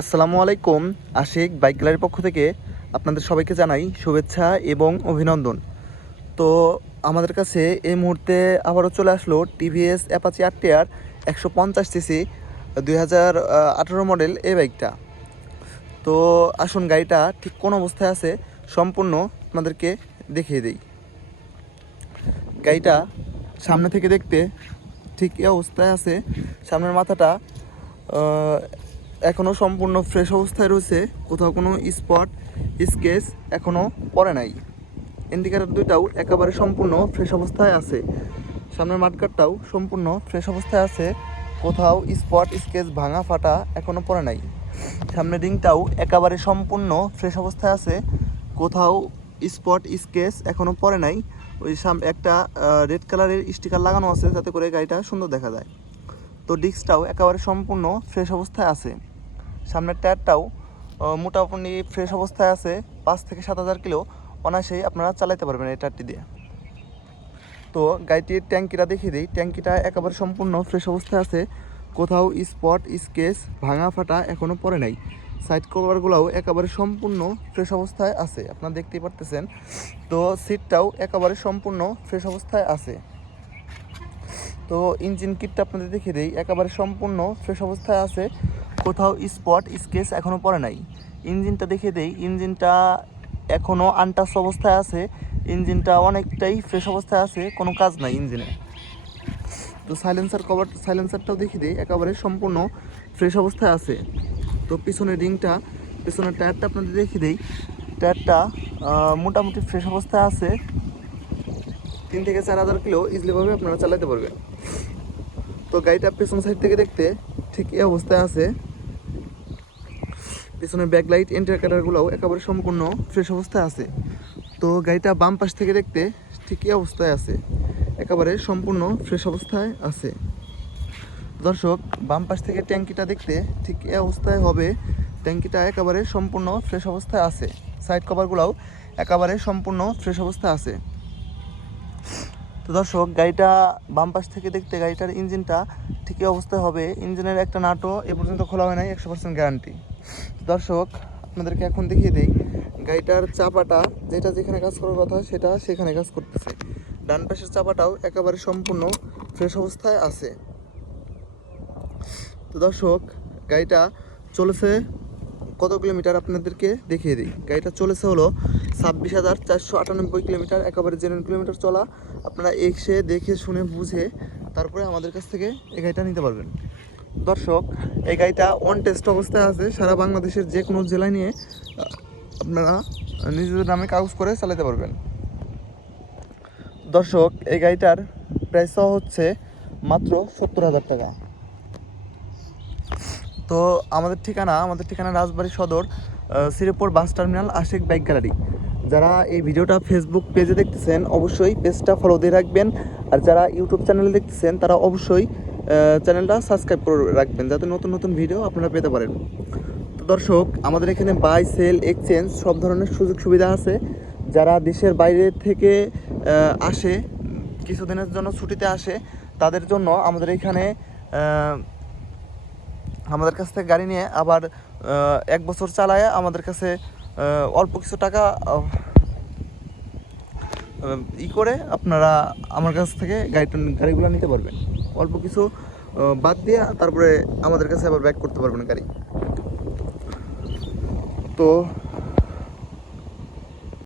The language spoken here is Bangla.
আসসালামু আলাইকুম। আশিক বাইক গ্যালারির পক্ষ থেকে আপনাদের সবাইকে জানাই শুভেচ্ছা এবং অভিনন্দন। তো আমাদের কাছে এই মুহূর্তে আবারও চলে আসলো টিভিএস অ্যাপাচি আর 150 সিসি 2018 মডেল এই বাইকটা। তো আসুন গাড়িটা ঠিক কোন অবস্থায় আছে সম্পূর্ণ আপনাদেরকে দেখিয়ে দিই। গাড়িটা সামনে থেকে দেখতে ঠিক এই অবস্থায় আছে। সামনের মাথাটা এখনও সম্পূর্ণ ফ্রেশ অবস্থায় রয়েছে, কোথাও কোনো স্পট স্কেচ এখনও পড়ে নাই। ইন্ডিকেটর দুইটাও একেবারে সম্পূর্ণ ফ্রেশ অবস্থায় আছে। সামনের মাঠগাটটাও সম্পূর্ণ ফ্রেশ অবস্থায় আছে, কোথাও স্পট স্কেচ ভাঙা ফাটা এখনও পড়ে নাই। সামনের রিংটাও একেবারে সম্পূর্ণ ফ্রেশ অবস্থায় আছে, কোথাও স্পট স্কেচ এখনও পড়ে নাই। ওই একটা রেড কালারের স্টিকার লাগানো আছে যাতে করে গাড়িটা সুন্দর দেখা যায়। তো ডিস্কটাও একেবারে সম্পূর্ণ ফ্রেশ অবস্থায় আছে। সামনের টায়ারটাও মোটামুটি ফ্রেশ অবস্থায় আছে। 5 থেকে 7,000 কিলো অনায়াসেই আপনারা চালাতে পারবেন এই টায়ারটি দিয়ে। তো গাড়িটির ট্যাঙ্কিটা দেখিয়ে দিই। ট্যাঙ্কিটা একেবারে সম্পূর্ণ ফ্রেশ অবস্থায় আছে, কোথাও স্পট স্কেচ ভাঙা ফাটা এখনও পড়ে নাই। সাইড কভারগুলোও একেবারে সম্পূর্ণ ফ্রেশ অবস্থায় আছে, আপনারা দেখতেই পারতেছেন। তো সিটটাও একেবারে সম্পূর্ণ ফ্রেশ অবস্থায় আছে। তো ইঞ্জিন কিটটা আপনাদের দেখিয়ে দিই, একেবারে সম্পূর্ণ ফ্রেশ অবস্থায় আছে, কোথাও স্পট স্কেচ এখনও পড়ে নাই। ইঞ্জিনটা দেখিয়ে দেই, ইঞ্জিনটা এখনও আনটাচ অবস্থায় আছে। ইঞ্জিনটা অনেকটাই ফ্রেশ অবস্থায় আছে, কোনো কাজ নাই ইঞ্জিনে। তো সাইলেন্সারটাও দেখিয়ে দিই, একেবারে সম্পূর্ণ ফ্রেশ অবস্থায় আছে। তো পিছনের রিংটা, পিছনের টায়ারটা আপনাদের দেখিয়ে দিই। টায়ারটা মোটামুটি ফ্রেশ অবস্থায় আছে। 3 থেকে 4,000 কিলো ইজিলিভাবে আপনারা চালাতে পারবেন। তো গাড়িটা পেছন সাইড থেকে দেখতে ঠিক এই অবস্থায় আছে। পেছনের ব্যাকলাইট ইন্ডিকেটরগুলোও একেবারে সম্পূর্ণ ফ্রেশ অবস্থায় আছে। তো গাড়িটা বাম পাশ থেকে দেখতে ঠিক এই অবস্থায় আছে, একেবারে সম্পূর্ণ ফ্রেশ অবস্থায় আছে। দর্শক, বাম পাশ থেকে ট্যাঙ্কিটা দেখতে ঠিক এই অবস্থায় হবে। ট্যাঙ্কিটা একেবারে সম্পূর্ণ ফ্রেশ অবস্থায় আছে। সাইড কভারগুলোও একেবারে সম্পূর্ণ ফ্রেশ অবস্থায় আছে। তো দর্শক, গাড়িটা বাম পাশ থেকে দেখতে গাড়িটার ইঞ্জিনটা ঠিকই অবস্থায় হবে। ইঞ্জিনের একটা নাটও এ পর্যন্ত খোলা হয় নাই, 100% গ্যারান্টি। দর্শক, আপনাদেরকে এখন দেখিয়ে দিই গাড়িটার চাপাটা, যেটা যেখানে কাজ করার কথা সেটা সেখানে কাজ করতেছে। ডান পাশের চাপাটাও একেবারে সম্পূর্ণ ফ্রেশ অবস্থায় আছে। তো দর্শক, গাড়িটা চলেছে কত কিলোমিটার আপনাদেরকে দেখিয়ে দিই। গাড়িটা চলেছে হলো 26,498 কিলোমিটার, একেবারে জেনুইন কিলোমিটার চলা। আপনারা এসে দেখে শুনে বুঝে তারপরে আমাদের কাছ থেকে এই গাড়িটা নিতে পারবেন। দর্শক, এই গাড়িটা অন টেস্ট অবস্থায় আছে। সারা বাংলাদেশের যে কোনো জেলায় নিয়ে আপনারা নিজেদের নামে কাগজ করে চালাতে পারবেন। দর্শক, এই গাড়িটার প্রাইস হচ্ছে মাত্র 70,000 টাকা। তো আমাদের ঠিকানা Rajbari Sadar, Sripur bus terminal, Ashik bike gallery. যারা এই ভিডিওটা ফেসবুক পেজে দেখতেছেন অবশ্যই পেজটা ফলো দিয়ে রাখবেন, আর যারা ইউটিউব চ্যানেলে দেখতেছেন তারা অবশ্যই চ্যানেলটা সাবস্ক্রাইব করে রাখবেন, যাতে নতুন নতুন ভিডিও আপনারা পেতে পারেন। তো দর্শক, আমাদের এখানে বাই সেল এক্সচেঞ্জ সব ধরনের সুযোগ সুবিধা আছে। যারা দেশের বাইরে থেকে আসে, কিছুদিনের জন্য ছুটিতে আসে, তাদের জন্য আমাদের এখানে আমাদের কাছ থেকে গাড়ি নিয়ে আবার 1 বছর চালায় আমাদের কাছে অল্প কিছু টাকা করে আপনারা আমার কাছ থেকে গাড়িগুলো নিতে পারবেন। অল্প কিছু বাদ দিয়ে তারপরে আমাদের কাছে আবার ব্যাক করতে পারবেন গাড়ি। তো